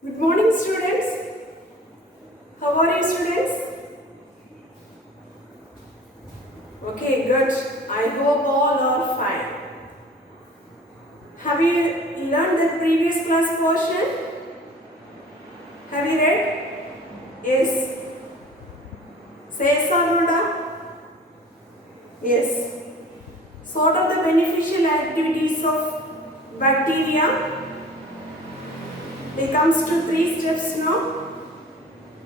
Good morning, students. How are you, students? Okay, good. I hope all are fine. Have you learned the previous class portion? Have you read? Yes. Say yes or no? Yes. Sort of the beneficial activities of bacteria. They comes to 3 steps now.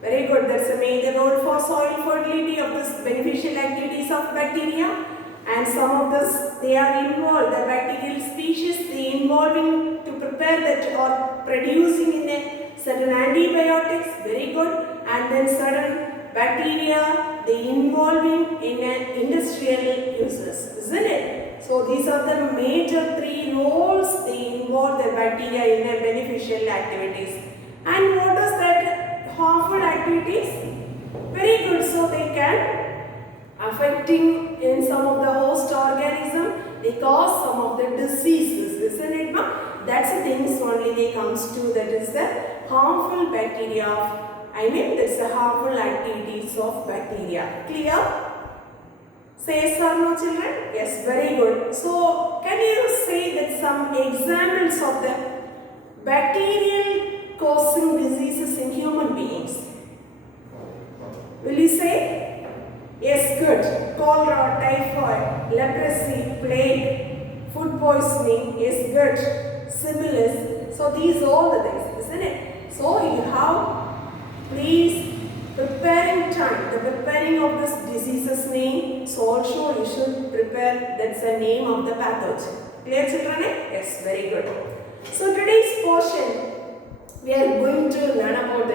Very good. That's a major role for soil fertility of this beneficial activities of bacteria. And some of this, they are involved, the bacterial species, they involving to prepare that or producing in a certain antibiotics. Very good. And then certain bacteria, they involving in an industrial uses, isn't it? So these are the major 3 roles they involve the bacteria in a beneficial activities. And what is that harmful activities? Very good. So they can affecting in some of the host organism, they cause some of the diseases, isn't it? That's the things only they comes to, that is the harmful bacteria of, that's the harmful activities of bacteria. Clear? Say yes or no, children? Yes, very good. So, can you say that some examples of the bacterial causing diseases in human beings? Will you say? Yes, good. Cholera, typhoid, leprosy, plague, food poisoning is good. Syphilis. So, these are all the things, isn't it? So, you have, please, preparing time, the preparing of this disease's name, so also you should prepare, that's the name of the pathogen. Clear, children? Yes, very good. So today's portion, we are going to learn about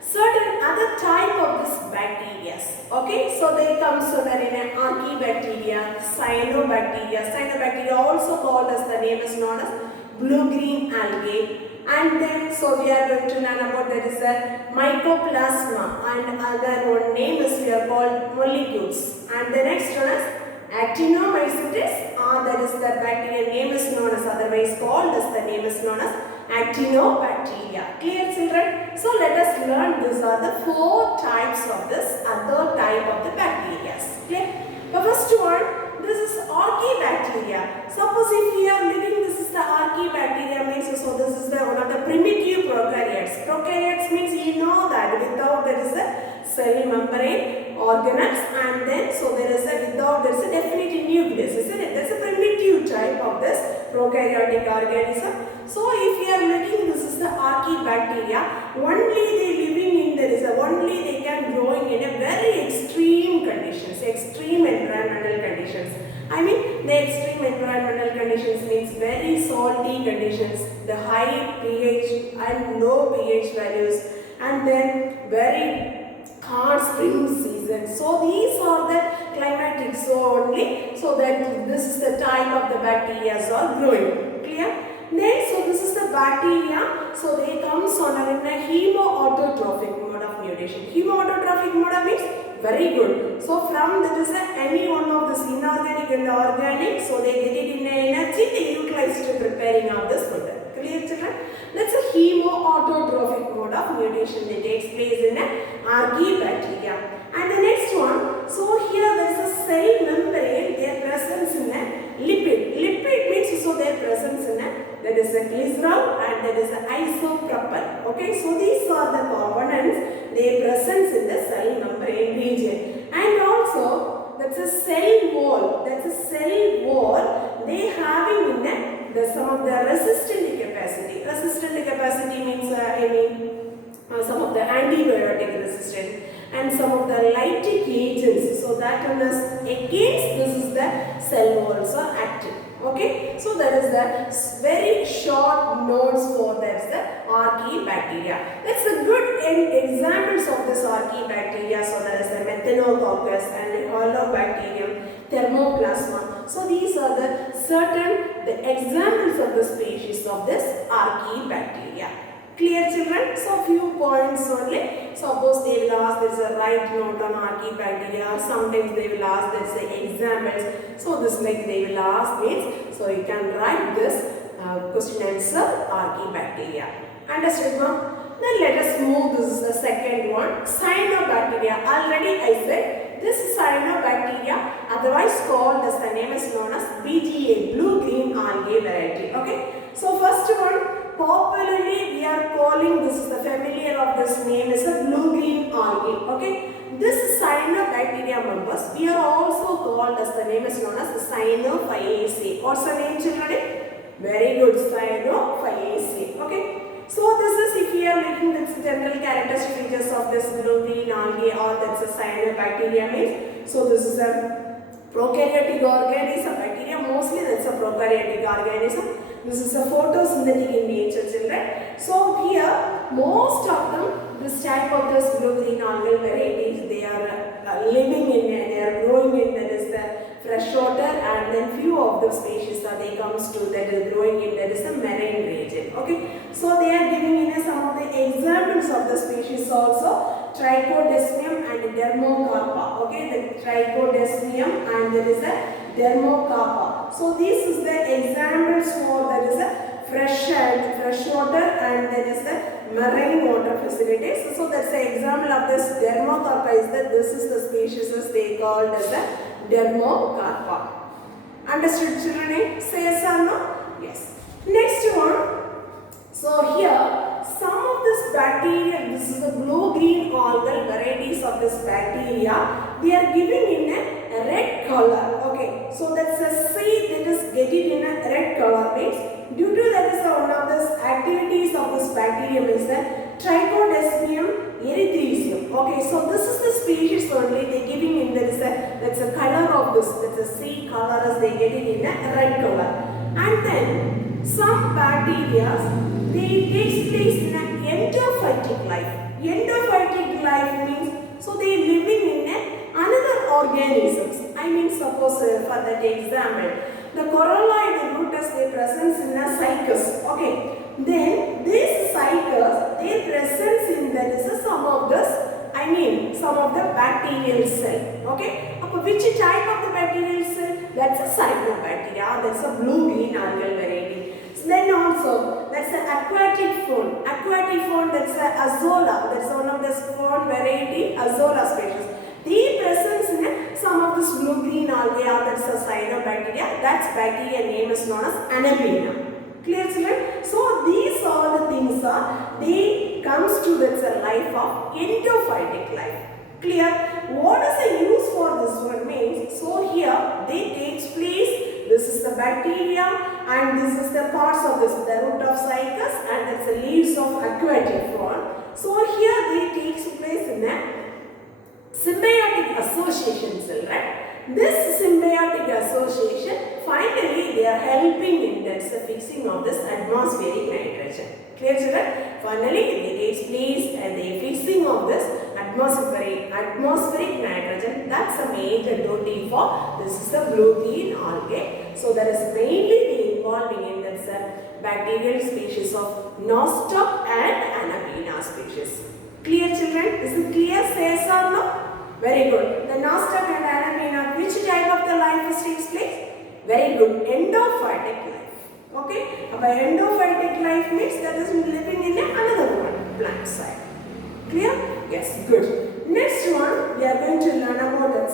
certain other type of this bacteria. Okay, so they come under in archaebacteria, cyanobacteria. Cyanobacteria also called as, the name is known as blue-green algae. And then, so we are going to learn about that is a mycoplasma, and other one name is we are called molecules. And the next one is actinomycetes, that is the bacteria name is known as, otherwise called as, the name is known as actinobacteria. Clear, children? So let us learn, these are the 4 types of this other type of the bacteria. Clear? The first one, this is archaebacteria. Suppose if we are living, this is the archaebacteria means, so this is the one of the primitive prokaryotes. Prokaryotes means you know that without there is a cell membrane organelles, and then so there is a without there is a definite nucleus, isn't it? That's a primitive type of this prokaryotic organism. So if we are looking, this is the archaebacteria. Only they living in there is a only they can growing in a very extreme conditions, extreme environmental conditions. The extreme environmental conditions means very salty conditions, the high pH and low pH values, and then very hard spring season. So these are the climatic only, so that this is the type of the bacteria are growing. Clear? Then, so this is the bacteria, so they comes on in a hemo-autotrophic mode of mutation. Hemo-autotrophic mode means very good. So from that is any one of this inorganic and organic, so they get it in energy, they utilize to preparing of this food. Clear, children? That's a hemo-autotrophic mode of mutation that takes place in a archaebacteria. And the next one, so here there is a cell membrane, their presence in a lipid. Lipid means so their presence in a, that is a glycerol and that is a isopropyl. Okay, so these are the components, their presence in the cell membrane region. And also, that's a cell wall. That's a cell wall they having in a, some of the resistant capacity. Resistant capacity means some of the antibiotic resistant and some of the lytic agents. So that one is against this is the cell walls are active. Okay, so there is the very short notes for that is the archaebacteria. That's a good examples of this archaebacteria. So there is the methanococcus and holobacterium, thermoplasma. So these are the certain examples of the species of this archaebacteria. Clear, children? So few points only. Suppose they will ask there is a right note on archaebacteria, or sometimes they will ask there is a examples. So this like they will ask means, so you can write this question answer archaebacteria. Understood, ma'am? Then let us move. This is the second one. Cyanobacteria. Already I said this cyanobacteria, otherwise called as the name is known as BGA, blue-green algae variety. Okay. So first one, popularly we are calling, this is the familiar of this name is a blue-green algae. Okay. This cyanobacteria members, we are also called as the name is known as Cyanophyllaceae. What's the name, children? Very good, Cyanophiliaceae. Okay. So this is, if you are looking at the general characteristic features of this blue-green algae, or that's a cyanobacteria means. So this is a prokaryotic organism, bacteria mostly that's a prokaryotic organism. This is a photosynthetic in nature, children. So here most of them, this type of this blue-green algal varieties, they are living in, they are growing in, that is the fresh water, and then few of the species are they comes to that is growing in, that is the marine region. Okay, so they are giving in some of the examples of the species also, Trichodesmium and Dermocarpa. Okay, the Trichodesmium and there is a Dermocarpa. So this is the examples for that is a fresh water and there is the marine water facilities. So that's the example of this Dermocarpa is that this is the species as they called as the Dermocarpa. Understood, children? Say yes or no? Yes. Next one. So here some of this bacteria, this is the blue-green algal varieties of this bacteria, they are giving in a red color. Okay, so that's a seed that is getting in a red color means due to that is one of the activities of this bacterium is the Trichodesmium erythraceum. Okay, so this is the species only they giving in that is that's a color of this, that's a seed color as they getting in a red color. And then some bacteria they takes place in an endophytic life. Endophytic life means so they living in another organisms. I mean suppose for that example, the coralloid roots they presence in a cycus. Okay, then this cycus they presence in that is some of this. I mean some of the bacterial cell. Okay, which type of the bacterial cell? That's a cyanobacteria. That's a blue-green algal variety. So then also that's an aquatic fawn. Aquatic fawn, that's a azola. That's one of the fawn variety azola species. The presence in some of this blue-green algae, that's a cyanobacteria. That's bacteria name is known as Anabina. Clear, children? So these all the things are they comes to that's a life of endophytic life. Clear? What is the use for this one means? So here they takes place. This is the bacteria and this is the parts of this, the root of cycus and that's the leaves of aquatic fawn. So here they takes place in a symbiotic association cell, right? This symbiotic association finally they are helping in that's the fixing of this atmospheric nitrogen. Clear, children? Finally they takes place and the fixing of this atmospheric nitrogen. That's a major duty for this is the blue-green algae. So that is mainly involving in that's a bacterial species of nostoc and Anabina species. Clear, children? Is it clear? Say yes or no? Very good. The nostoc and Anabina, which type of the life takes place? Very good. Endophytic life. Okay. By endophytic life means that is living in another one, plant side. Clear? Yes. Good. Next one, we are going to learn about the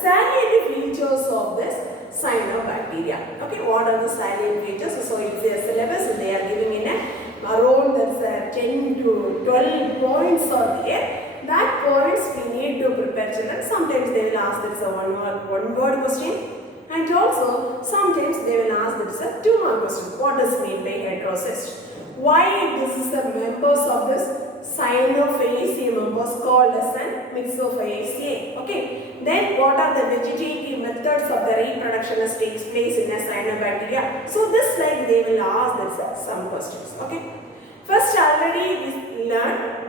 salient features of this cyanobacteria. Okay. What are the salient features? So if their syllabus, they are giving in around that's 10 to 12 points are there. That points we need to prepare, children. Sometimes they will ask that it's a one word question, and also sometimes they will ask that it's a 2 mark question. What does mean by heterocyst? Why this is the members of this Cyanophyllaceae members called as an Mixophyllaceae? Okay. Then what are the vegetative methods of the reproduction that takes place in a cyanobacteria? So this slide they will ask that some questions. Okay. First already we learned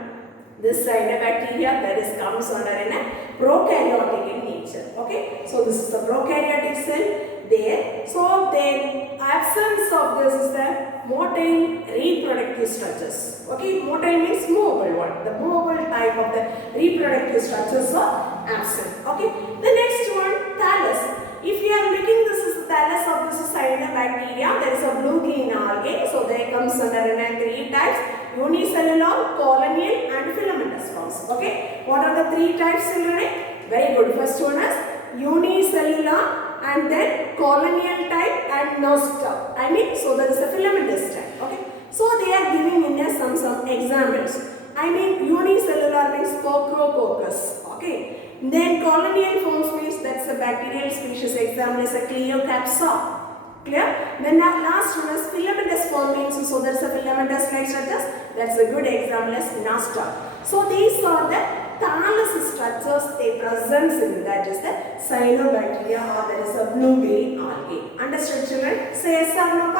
this cyanobacteria that is comes under in a prokaryotic in nature. Okay, so this is the prokaryotic cell there. So the absence of this is the motile reproductive structures. Okay, motile means movable one. The movable type of the reproductive structures are absent. Okay, the next one, thallus. If you are looking, this is the thallus of this cyanobacteria. There is a blue-green algae. So there comes under in 3 types. unicellular, colonial and filamentous forms. Okay, what are the three types, children? Very good. First one is unicellular and then colonial type and nostril. So there is a filamentous type. Okay, so they are giving in here some examples. Unicellular means Cocciococcus. Okay, then colonial forms means that's a bacterial species. Example is a Cleocapsa. Clear? Then our last one is filamentous form means, so that's a filamentous like structures. That's a good example as nostril. So these are the thallus structures they present in, that is the cyanobacteria, or there is a blue-green algae. Understood, children? Say yes or no?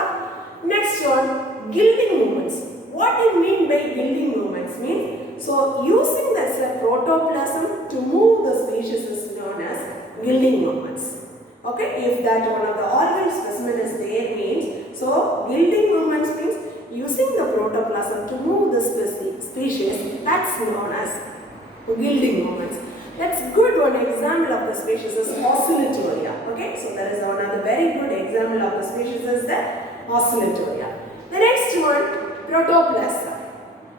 Next one, gilding movements. What do you mean by gilding movements? Means, so using the protoplasm to move the species is known as gilding movements. Okay, if that one of the organ specimen is there means, so gilding movements means using the protoplasm to move the species, that's known as gilding movements. That's good. One example of the species is Oscillatoria. Okay, so that is one of the very good example of the species is the Oscillatoria. The next one, protoplasm.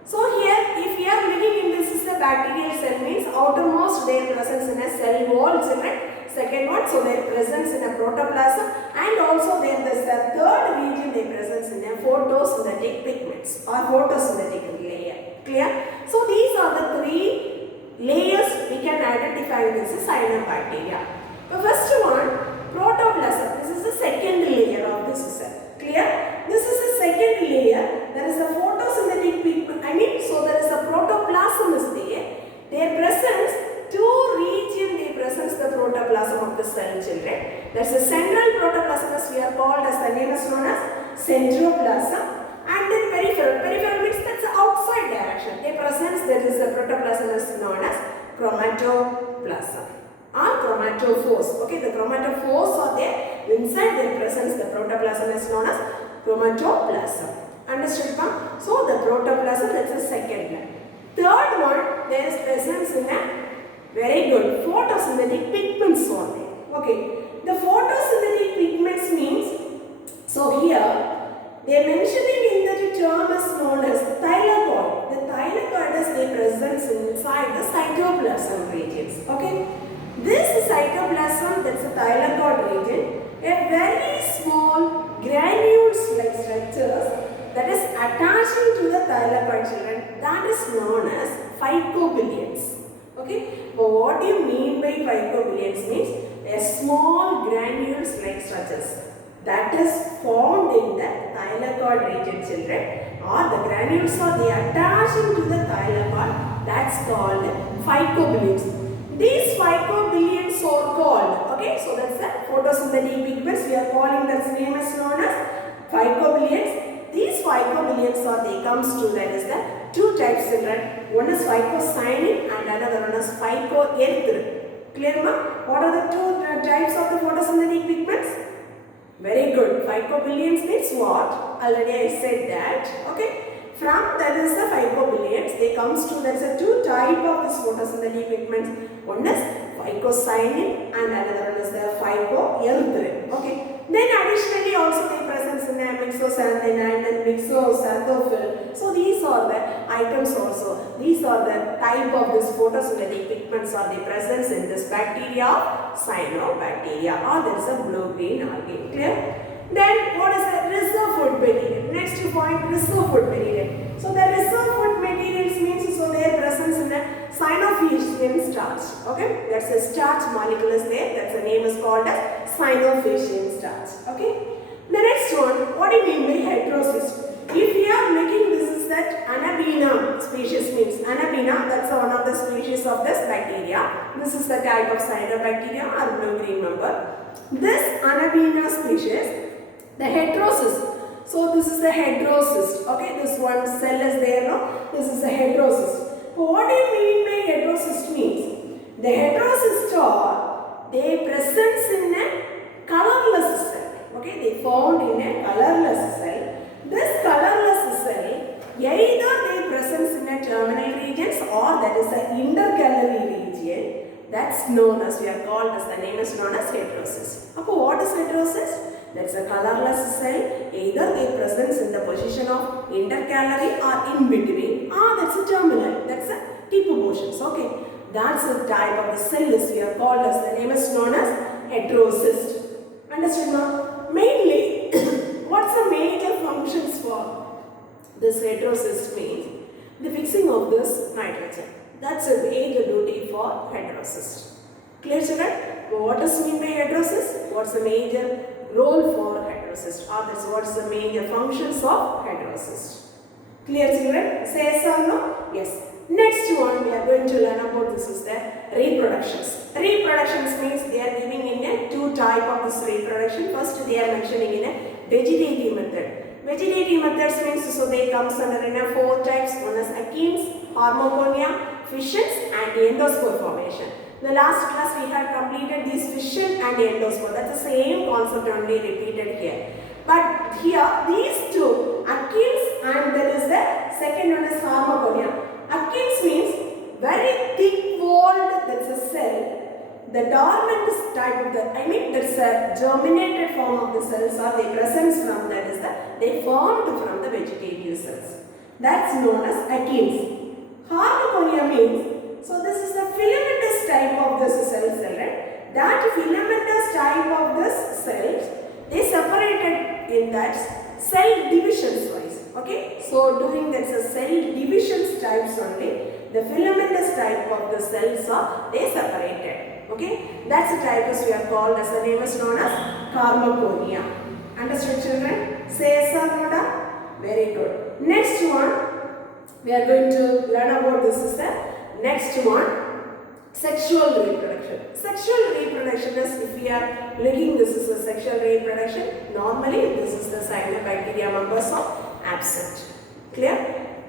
So here, if you are looking in this is the bacterial cell means outermost their presence in a cell wall, children. Second one, so their presence in a protoplasm, and also there is the third region their presence in a photosynthetic pigments or photosynthetic layer. Clear? So these are the three layers we can identify in this cyanobacteria. The first one, protoplasm. This is the second layer of this cell. Clear? This is the second layer. There is a photosynthetic pigment. So there is a protoplasm is there. Their presence, two region they presence the protoplasm of the cell, children. That's a central protoplasm as we are called as the name is known as centroplasm. And then peripheral. Peripheral means that's the outside direction. They presence there is a protoplasm is known as chromatoplasm or chromatophores. Okay, the chromatophores are there. Inside their presence the protoplasm is known as chromatoplasm. Understood, ma'am? So the protoplasm, that's the second one. Third one, there is presence in a very good photosynthetic pigments on there. Okay, the photosynthetic pigments means, so here they are mentioning in the term is known as thylakoid. The thylakoid is the presence inside the cytoplasm regions. Okay, this cytoplasm, that's a thylakoid region, a very small granules like structures that is attaching to the thylakoid, children, that is known as phycobillions. Okay, but what do you mean by phycobillions? Means a small granules like structures that is formed in the thylakoid region, children, or the granules are the attaching to the thylakoid, that's called phycobillions. These phycobillions are called, okay, so that's the photosynthetic pigments, we are calling that name is known as phycobillions. These phycobillions are they comes to, that is the two types, children. One is phycocyanin and another one is phycoerythrin. Clear, ma? What are the two types of the photosynthetic pigments? Very good. Phycobillions means what? Already I said that. Okay. From that is the phycobillions. They comes to, there is a two type of this photosynthetic pigments. One is phycocyanin and another one is the phycoerythrin. Okay. Then additionally also they presence in the mixoxanthin and then mixoxanthophyll. So these are the items also. These are the type of this photosynthetic pigments are the presence in this bacteria, cyanobacteria, or there is a blue-green algae. Clear? Then what is the reserve food material? Next point, reserve food material. So the reserve food materials means so their presence in the Cyanophysian starch. Okay, that's a starch molecule is there. That's the name is called as Cyanophysian starch. Okay. The next one, what do you mean by heterocyst? If you are looking, this is that Anabina species means Anabina. That's one of the species of this bacteria. This is the type of cyanobacteria or blue-green member. This Anabina species, the heterocyst. So this is the heterocyst. Okay, this one cell is there. No, this is the heterocyst. What do you mean by heterocyst means? The heterocysts are they presence in a colorless cell. Okay, they found in a colorless cell. This colorless cell either they presence in a terminal regions or that is the intercalary region. That's known as we are called as the name is known as heterocyst. Okay, what is heterocyst? That's a colorless cell. Either they present in the position of intercalary or in between. That's a terminal. That's a tip portions. Okay. That's the type of the cell is we are called as the name is known as heterocyst. Understood now? Mainly, what's the major functions for this heterocyst means? The fixing of this nitrogen. That's a major duty for heterocyst. Clear children? What does mean by heterocyst? What's the major role for heterocyst? Or that's what's the major functions of heterocyst? Clear children? Say yes or no? Yes. Next one we are going to learn about this is the reproductions. Reproductions means they are giving in a two type of this reproduction. First they are mentioning in a vegetative method. Vegetative methods means so they comes under in a four types. One is achenes, harmoconia, fissions and endospore formation. The last class we had completed these fission and endospore. That's the same concept only repeated here. But here these two, achenes and there is the second one is harmoconia. Achenes means very thick walled, that's a cell. The dormant type of the, that's a germinated form of the cells or the presence from that is that they formed from the vegetative cells. That's known as achenes. Harmoconia means, so this is the filamentous type of this cell, right? That filamentous type of this cells, they separated in that cell divisions wise. Okay, so doing that's a cell divisions types only. The filamentous type of the cells are they separated. Okay, that's the type as we are called as the name is known as harmoconia. Understood children? Say yes or no? Very good. Next one we are going to learn about this is the next one. Sexual reproduction. Sexual reproduction is if we are looking this is a sexual reproduction. Normally this is the cyanobacteria members are absent. Clear?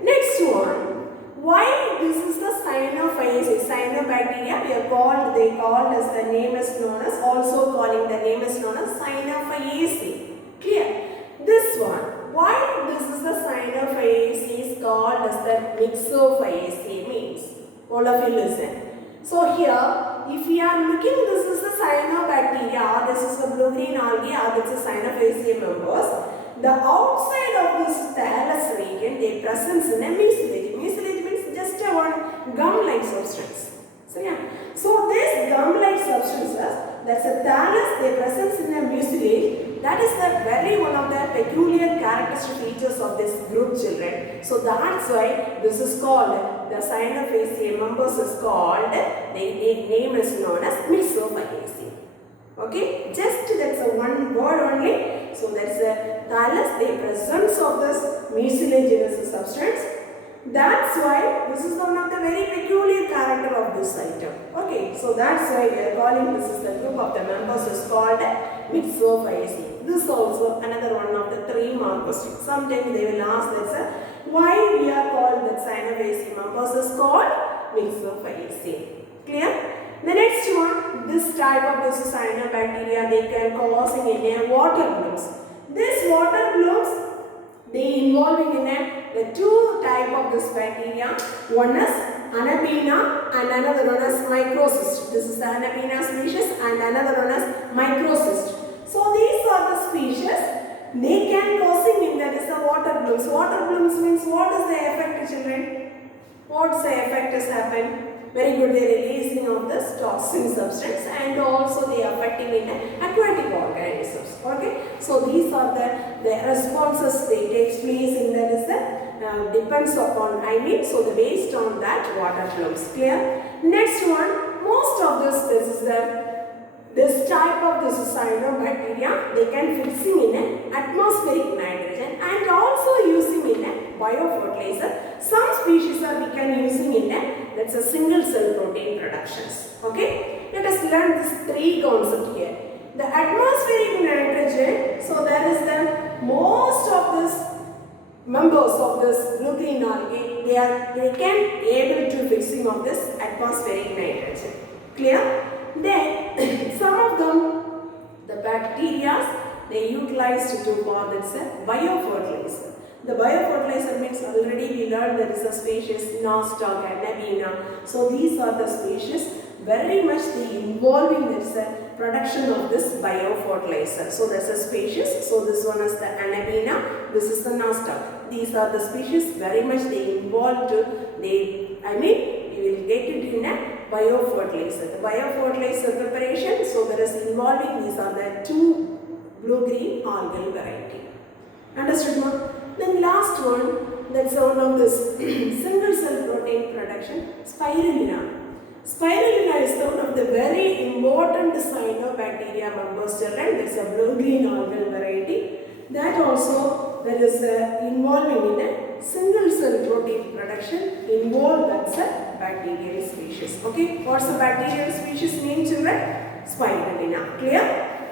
Next one. Why this is the cyanophyaceae? Cyanobacteria we are called, they called as the name is known as, also calling the name is known as cyanophyaceae. Clear? This one. Why this is the cyanophyaceae is called as the mixophyaceae means? All of you listen. So here, if we are looking, this is the cyanobacteria, this is the blue-green algae, or this is cyanophyaceae members. The outside of this thallus region, they presence in a mucilage. Mucilage means just a one gum-like substance. So yeah, so this gum-like substances, that's a thallus, they presence in a mucilage. That is the very one of the peculiar characteristic features of this group children. So that's why this is called, the cyanophyaceae members is called, the name is known as mixophyaceae. Okay, just that's a one word only. So that's a thallus, the presence of this mucilaginous substance. That's why this is one of the very peculiar character of this item. Okay, so that's why we are calling this is the group of the members is called mixophyaceae. This also another one of the 3 mark questions. Sometimes they will ask this why we are called the cyanophyaceae members is called mixophyaceae. Clear? The next one, this type of this cyanobacteria they can causing in a water blooms. This water blooms they involving in the 2 type of this bacteria. One is Anabina and another one is microcyst. This is the Anabina species and another one is microcyst. So these are the species. They can causing in that is the water blooms. Water blooms means what is the effect children? What's the effect has happened? Very good, they are releasing of this toxin substance and also they are affecting in aquatic organisms. Okay, so these are the responses they take place in that is the depends upon so the based on that water blooms. Clear? Next one, most of this is this type of this cyanobacteria they can fixing in atmospheric nitrogen and also using in biofertilizer. Some species are we can using in that's a single cell protein productions. Okay, let us learn this 3 concept here. The atmospheric nitrogen, so there is the most of this members of this blue-green algae they can able to fixing of this atmospheric nitrogen. Clear? Then some of them the bacteria they utilized to for that's a biofertilizer. The biofertilizer means already we learned there is a species Nostoc and Nabina. So these are the species very much they involve in this production of this biofertilizer. So that's a species. So this one is the Anabina, this is the Nostoc. These are the species very much they involved to, you will get it in a biofertilizer. The biofertilizer preparation, so there is involving, these are the two blue-green algal variety. Understood, ma'am? Then last one, that's one of this single cell protein production, spirulina. Spirulina is one of the very important cyanobacteria members, children. That's a blue-green algal variety. That also there is involving in a single cell protein production involved, that's a bacterial species. Okay, what's the bacterial species name, children? Spirulina. Clear?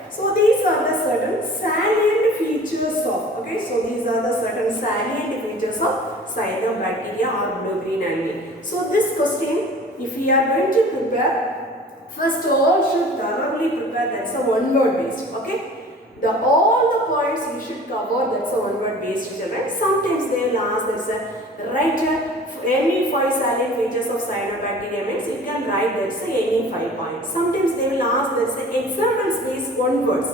So these are the certain salient features of, these are the certain salient features of cyanobacteria or blue-green algae. So this question, if we are going to prepare, first all should thoroughly prepare, that's a one word based, all the points you should cover, that's a one word based, children. Sometimes they will ask, that's a write any 5 salient features of cyanobacteria means you can write, that's any 5 points. Sometimes they will ask, that's examples based one words,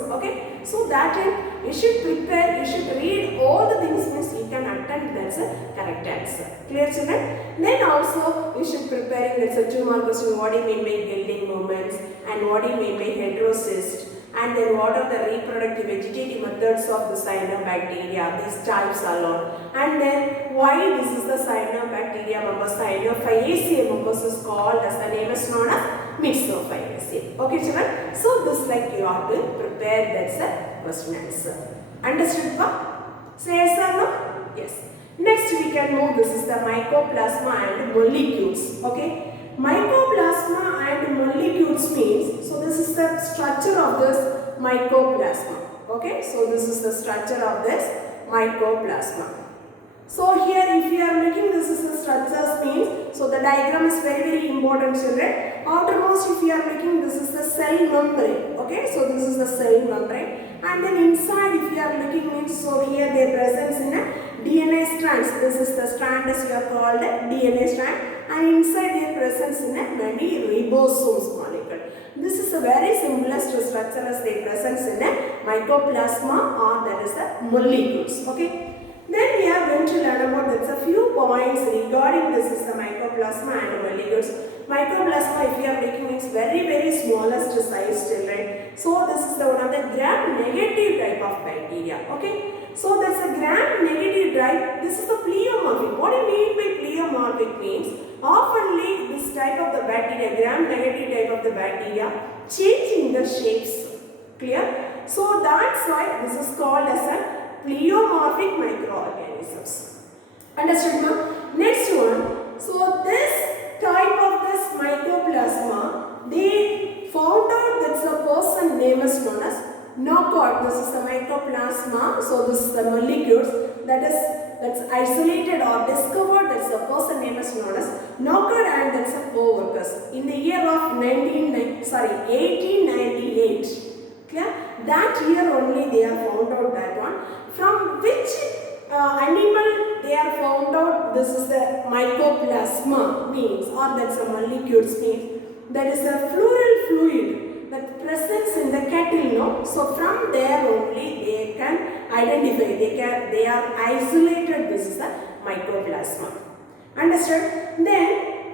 so that time you should prepare, you should read all the things means you can attempt, that's a correct answer. Clear, children? Then also you should preparing, that's a 2 mark question, what do you mean by building movements and what do you mean by heterocyst, and then what are the reproductive vegetative methods of the cyanobacteria, these types alone, and then why this is the cyanobacteria members, cyanophyllaceae members is called as the name is known as mixophyllaceae. Okay, children? So this like you are to prepare, that's a question answer. Understood, pa? Say yes or no? Yes. Next we can move, this is the mycoplasma and molecules. Mycoplasma and molecules means, so this is the structure of this mycoplasma. So this is the structure of this mycoplasma. So here if you are looking, this is the structures means, so the diagram is very important, children. Outermost if you are looking, this is the cell membrane. So this is the cell membrane. And then inside if you are looking means, so here their presence in a DNA strands. This is the strand as we are called a DNA strand. And inside their presence in a many ribosomes molecule. This is a very simplest structure as their presence in a mycoplasma or there is a molecules. Then we are going to learn about, that's a few points regarding this is the mycoplasma and molecules. Mycoplasma, if you are looking, it's very smallest size, children. So this is the one of the gram-negative type of bacteria. So that's a gram-negative type. This is the pleomorphic. What do you mean by pleomorphic means? Oftenly this type of the bacteria, gram-negative type of the bacteria, changing the shapes. Clear? So that's why this is called as a pleomorphic microorganisms. Understood, ma'am? Next one. So this type of this mycoplasma, they found out that's a person name is known as knockout. This is the mycoplasma. So this is the molecules that's isolated or discovered. That's the person name is known as knockout, and that's a co-workers in the year of 1898. Clear? That year only they are found out that one. From which animal they are found out this is the mycoplasma means, or that's a molecules means, that is a pleural fluid that presence in the cattle, no? So from there only they can identify, they are isolated, this is the mycoplasma. Understood? Then,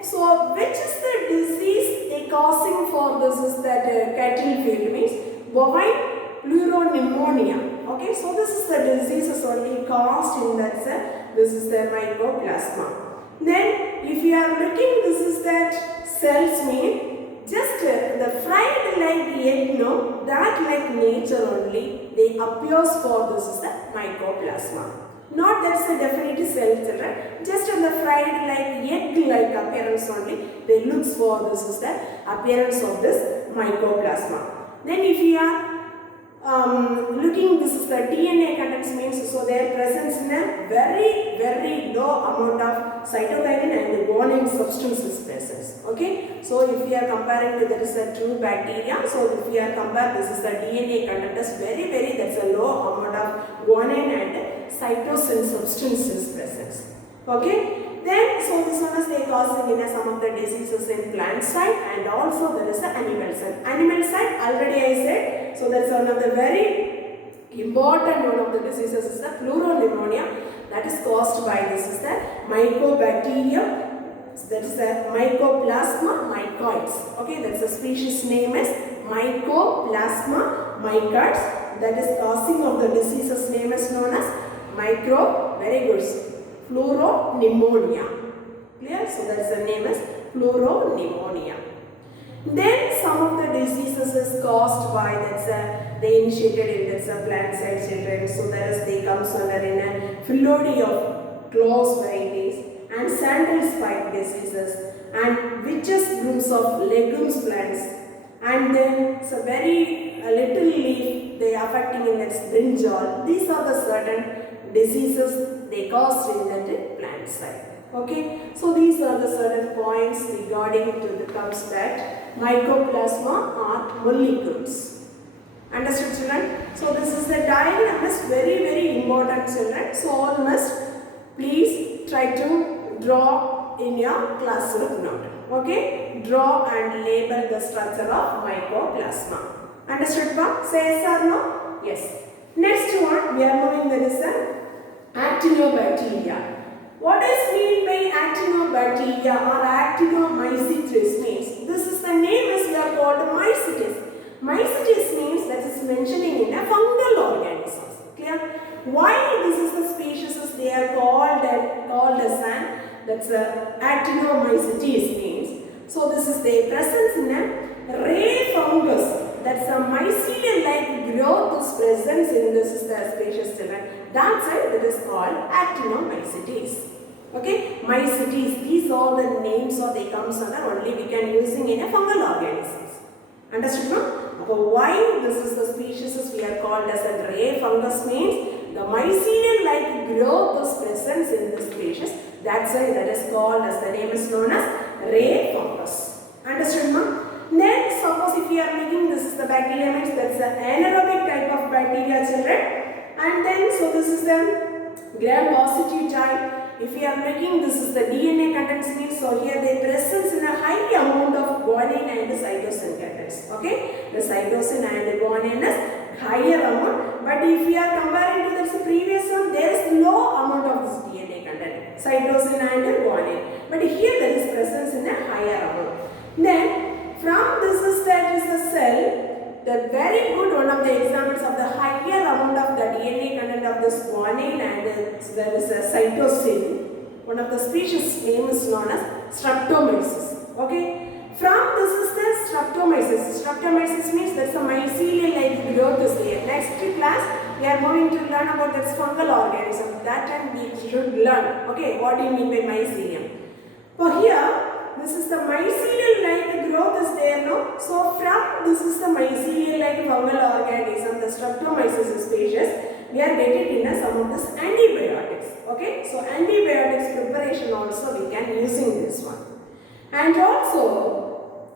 so which is the disease they causing for this is that cattle field means bovine pleuropneumonia. So this is the disease is only caused in that cell. This is the mycoplasma. Then if you are looking, this is that cells mean just the fried like egg, no, that like nature only they appears for this is the mycoplasma. Not that's a definite cell, children. Just on the fried like egg like appearance only they looks for this is the appearance of this mycoplasma. Then if you are looking, this is the DNA contents means, so their presence in a very low amount of cytokinin and guanine substances presence. So if we are comparing to there is a true bacteria, so if we are comparing this is the DNA content is very that's a low amount of guanine and cytosine substances presence. Then so this one is they causing some of the diseases in plant side, and also there is the animal side. Animal side already I said. So that's one of the very important one of the diseases is the pleuropneumonia, that is caused by this is the mycobacteria. That is the Mycoplasma mycoides. Okay, that's the species name is Mycoplasma mycoides. That is causing of the diseases name is known as very good, pleuropneumonia. Clear? So that is the name is pleuropneumonia. Then some of the diseases is caused by they initiated in plant side children. So that is they comes under in a phyllodes of close varieties and sandal spike diseases and witches groups of legumes plants, and then it's a very little leaf they are affecting in that brinjal. These are the certain diseases they caused in that plant side. Okay, so these are the certain points regarding to the comes that mycoplasma are molecules. Understood, children? So this is the diagram is very important, children. So all must please try to draw in your classroom note. Okay, draw and label the structure of mycoplasma. Understood, pa? Say yes or no? Yes. Next one we are moving there is actinobacteria. What is mean by actinobacteria or actinomycetes means? This is the name is we are called mycetes. Mycetes means that is mentioning in a fungal organisms. Clear? Why this is the species they are called as an that's actinomycetes means. So this is the presence in a ray fungus. That's a mycelium-like growth is present in this is the species children. That's why it is called actinomycetes. Okay, mycetes. These are the names or they comes under only we can using in a fungal organisms. Understood, no? Why this is the species we are called as a ray fungus means the mycelium-like growth is present in this species. That's why that is called as the name is known as ray fungus. Understood, no? Then suppose if we are making this is the bacteria means that's an anaerobic type of bacteria children, and then so this is the gram-positive type. If we are making this is the DNA contents means so here they presence in a high amount of guanine and cytosine contents. Okay, the cytosine and guanine is higher amount, but if we are comparing to this previous one there is low amount of this DNA content, cytosine and guanine, but here there is presence in a higher amount. Then from this is that is a cell, the very good one of the examples of the higher amount of the DNA content of this guanine and there is a cytosine. One of the species name is known as Streptomyces. Okay, from this is the Streptomyces. Streptomyces means that's a mycelium-like growth is there. Next class we are going to learn about this fungal organism. That time we should learn. Okay, what do you mean by mycelium? So here this is the mycelium-like growth is there, no? So from this is the mycelium-like fungal organism, the Streptomyces species, we are getting in some of this antibiotics. Okay, so antibiotics preparation also we can using this one, and also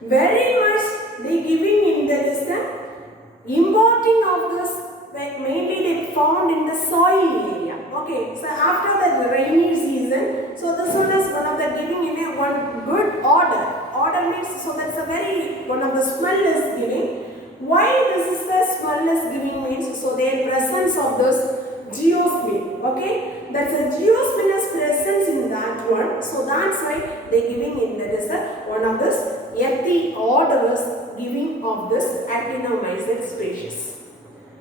very much they giving in there is the importing of this mainly they found in the soil area. Okay, so after the rainy season, so this one is one of the giving in a one good order. Order means so that's a very one of the smell is giving. Why this is the smell is giving means so their presence of this geospin. Okay, that's a geospin is presence in that one. So that's why they giving in that is one of this earthy order is giving of this actinomyces species.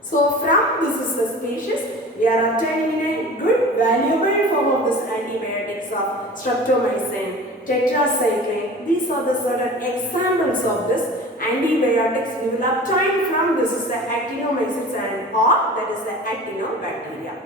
So from this is the species, we are obtaining a good valuable form of this antibiotics of streptomycin, tetracycline. These are the certain examples of this antibiotics we will obtain from this is the actinomyces and or that is the actinobacteria.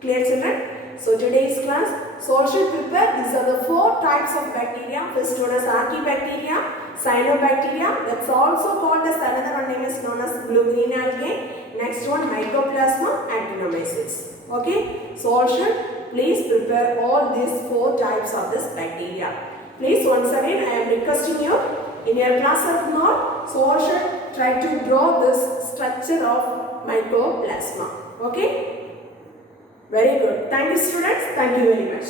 Clear, children? So today's class, social prepare. These are the 4 types of bacteria. First one is Archaebacteria, Cyanobacteria. That's also called as another one name is known as blue-green algae. Next one Mycoplasma, actinomyces. Okay. So also please prepare all these 4 types of this bacteria. Please once again I am requesting you in your class of note. So also try to draw this structure of mycoplasma. Okay. Very good. Thank you students. Thank you very much.